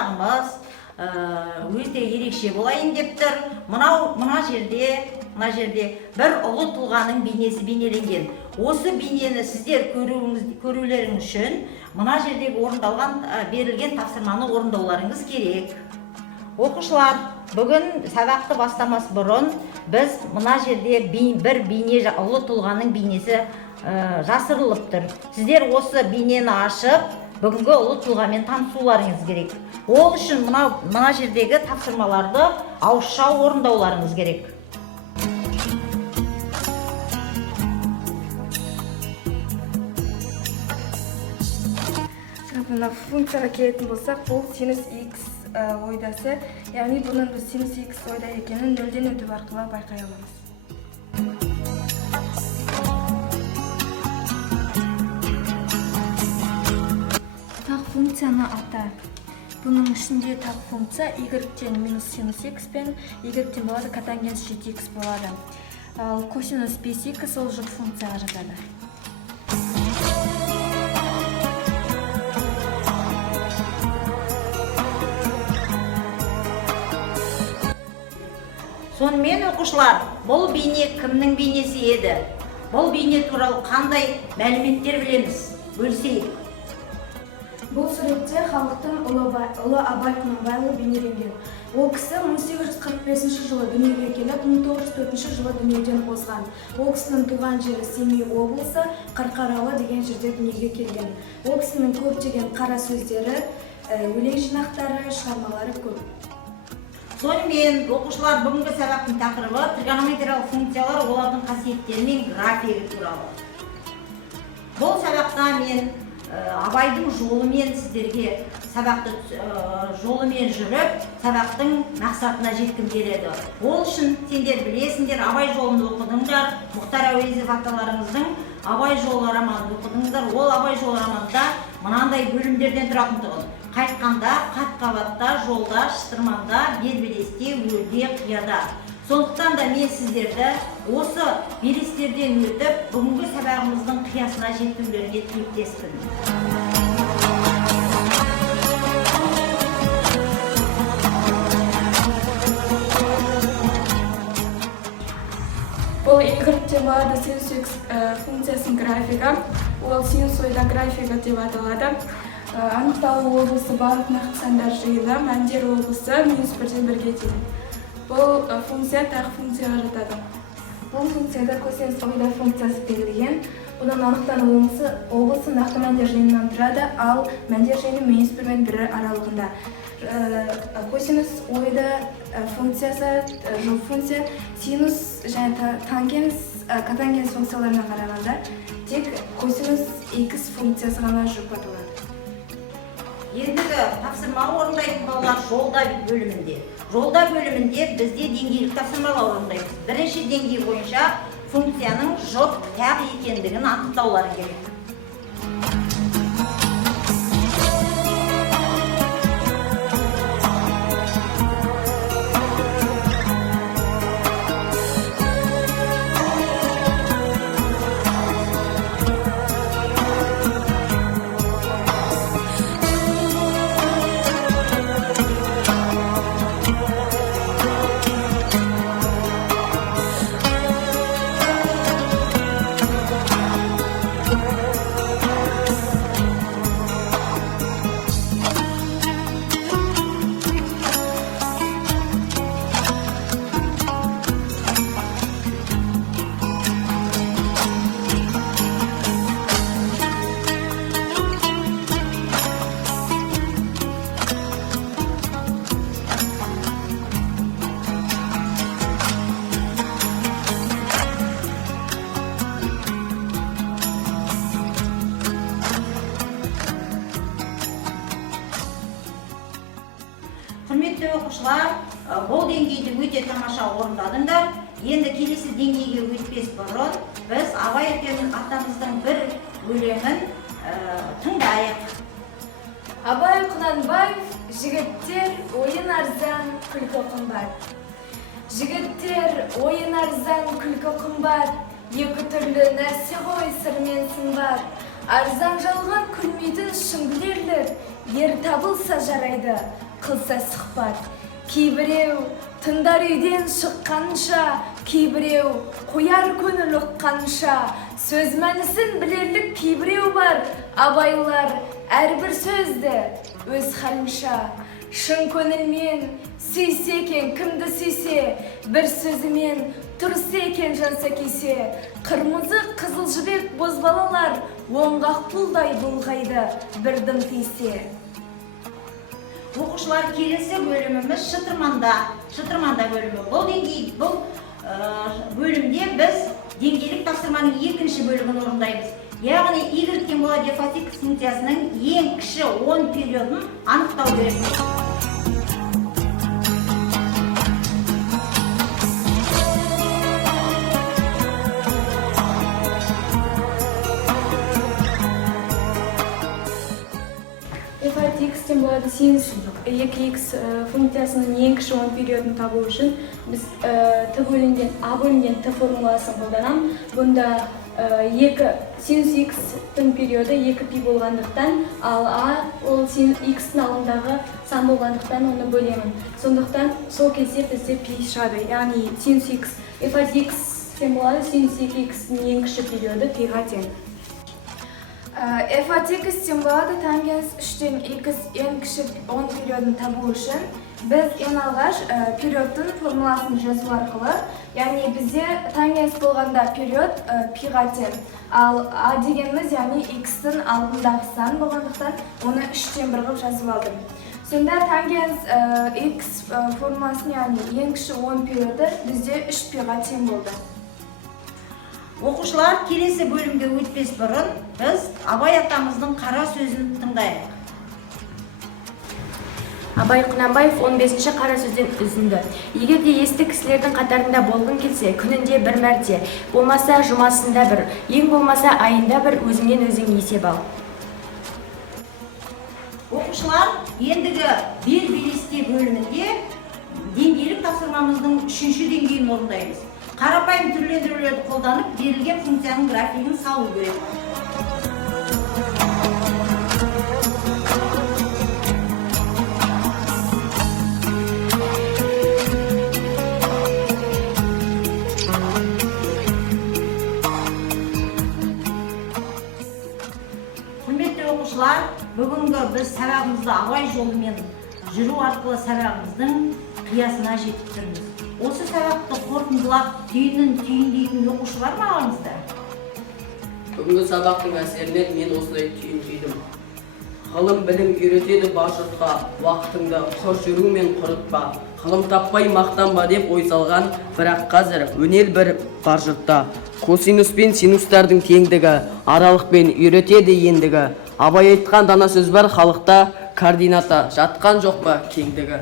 болашағымыз өте ерекше болайын деп тұр. Мына жерде бір ұлы тұлғаның бейнесі бейнеленген. Осы бейнені сіздер көрулеріңіз үшін мына жердегі берілген тапсырманы орындауларыңыз керек. Оқушылар, бүгін сабақты бастамас бұрын біз мына жерде бір бейне, ұлы тұлғаның бейнесі жасырылып тұр. Сіздер осы бейнені ашып, бүгінгі ұлы тұлғамен танысуларыңыз керек. Ол үшін мына жердегі тапсырмаларды ауызша орындауларыңыз керек. Мына функцияға келетін болсақ, бұл синус x ойдасы, яғни бұның біз синус x ойда екенін нөлден өту арқылы байқай аламыз. Тақ функцияны ата. Бұның ішінде тақ функция y-тен минус синус x пен y-тен болады котангенс 7x болады. Ал косинус 5x ол жұп функцияға жатады. Сонымен оқушылар, бұл бейне кімнің бейнесі еді? Бұл бейне туралы қандай мәліметтер білеміз? Бөлісейік. Бұл суретте халықтың ұлы Абай Құнанбайұлы бейнеленген. Ол кісі 1845 жылы дүниеге келіп, 1904 жылы дүниеден озған. Ол кісінің туған жері Семей облысы Қарқаралы деген жерде дүниеге келген. Ол кісінің көптеген қара сөздері, өлең жинақтары, шығармалары көп. Сонымен оқушылар, бүгінгі сабақтың тақырыбы тригонометриялық функциялар, олардың қасиеттері мен графигі туралы. Бұл сабақта мен Абайдың жолымен сіздерге сабақты жолымен жүріп, сабақтың мақсатына жеткім келеді. Ол үшін сендер білесіңдер, Абай жолын оқыдыңдар, Мұхтар Әуезов аталарыңыздың Абай жолы романын оқыдыңдар. Ол Абай жолы романында мынандай бөлімдерден тұратындығын: қайтқанда, қат-қабатта, жолда, шытырманда, белбелесте, өлде, қияда. Сондықтан да мен сіздерді осы белестерден өтіп, бүгінгі сабағымыздың қиясына жетулеріне тілектеспін. Бұл y-тен болады синус x функциясының графигі. Ол синусоида графигі деп аталады. Анықталу облысы барлық нақты сандар жиыны, мәндер облысы минус 1-ден 1-ге дейін. Бұл функция тақ функцияға жатады. Бұл функцияда косинус ойда функциясы берілген. Бұның анықталу облысы нақты мәндер жиынынан тұрады, ал мәндер жиыны минус 1 мен 1 аралығында. Косинус ойда функциясы, жұп функция, синус және котангенс функцияларына қарағанда тек косинус x функциясы ғана жұп аталады. Ендігі тапсырма орындайтын балалар жолда бөлімінде. Жолда бөлімінде бізде деңгейлік тапсырмалар орындаймыз. Бірінші деңгей бойынша функцияның жұп тақ екендігін анықтаулары керек. Құрметті оқушылар, бұл деңгейді өте тамаша орындадыңдар. Енді келесі деңгейге өтпес бұрын біз Абай атамыздың бір өлеңін тыңдайық. Абай Құнанбаев, жігіттер ойын арзан, күлкі қымбат. Жігіттер ойын арзан, күлкі қымбат, екі түрлі нәрсе ғой сыр мен сымбат. Арзан жалған күлмейтін шын білерлік, ер табылса жарайды. қылса сұхбат. Кейбіреу тыңдар үйден шыққанша, кейбіреу қояр көңіл ұққанша. Сөз мәнісін білерлік кейбіреу бар, абайлар әрбір сөзді өз халінша. Шын көңілмен сүйсе екен кімді сүйсе, бір сөзімен тұрса екен жанса кисе. Қырмызы қызыл жібек бозбалалар оңғақ пұлдай бұлғайды бір дым тисе. Оқушылар, келесі бөліміміз шытырманда бөлімі. Бұл бөлімде біз деңгейлік тапсырманың екінші бөлігін орындаймыз. Яғни Y тең болады f(x) функциясының ең кіші 10 периодын анықтау керек. f(x) тең болады синус 2x функциясының ең кіші 10 периодын табу үшін біз t бөлінген a бөлінген t формуласын қолданамыз. Бұнда синус x-тің периоды 2π болғандықтан, ал a ол синус x-тің алдындағы сан болғандықтан оны бөлемін. Сондықтан сол кезде бізде π шығады. Яғни синус x f(x) тең болады синус 2x-тің ең кіші периоды π-ға тең. f(x) тең болады тангенс 3-тен x ең кіші 10 периодын табу үшін біз ең алғаш периодтың формуласын жазу арқылы, яғни бізде тангенс болғанда период π-ға тең, ал a дегеніміз яғни x-тің алдындағы сан болғандықтан оны 3-тен 1 қылып жазып алдым. Сонда тангенс x формуласын яғни ең кіші 10 периоды бізде 3π-ға тең болды. Оқушылар, келесі бөлімге өтпес бұрын біз Абай атамыздың қара сөзін тыңдайық. Абай Құнанбаев 15-ші қара сөзден үзінді. Егер де есті кісілердің қатарында болғың келсе, күнінде бір мәрте, болмаса жұмасында бір, ең болмаса айында бір өзіңнен өзің есеп ал. Оқушылар, ендігі бел-белесте бөлімінде деңгейлік тапсырмамыздың 3-ші деңгейін орындаймыз. Қарапайым түрлендірулерді қолданып, берілген функцияның графигін салу керек. Құрметті оқушылар, бүгінгі біз сабағымызды Абай жолымен жүру арқылы сабағымыздың қиясына жетіп тұрмыз. Осы сабақты қорытындылап, түйінін түйіндейтін оқушы бар ма арамызда? Бүгінгі сабақтың әсерінен мен осылай түйіндейдім. Ғылым білім үйретеді бар жұртқа, уақытыңды құр жүрумен құрытпа. Ғылым таппай мақтанба деп ой салған, бірақ қазір өнер бір бар жұртта. Косинус пен синустардың теңдігі, аралықпен үйретеді ендігі. Абай айтқан дана сөз бар халықта, координата жатқан жоқ па кеңдігі.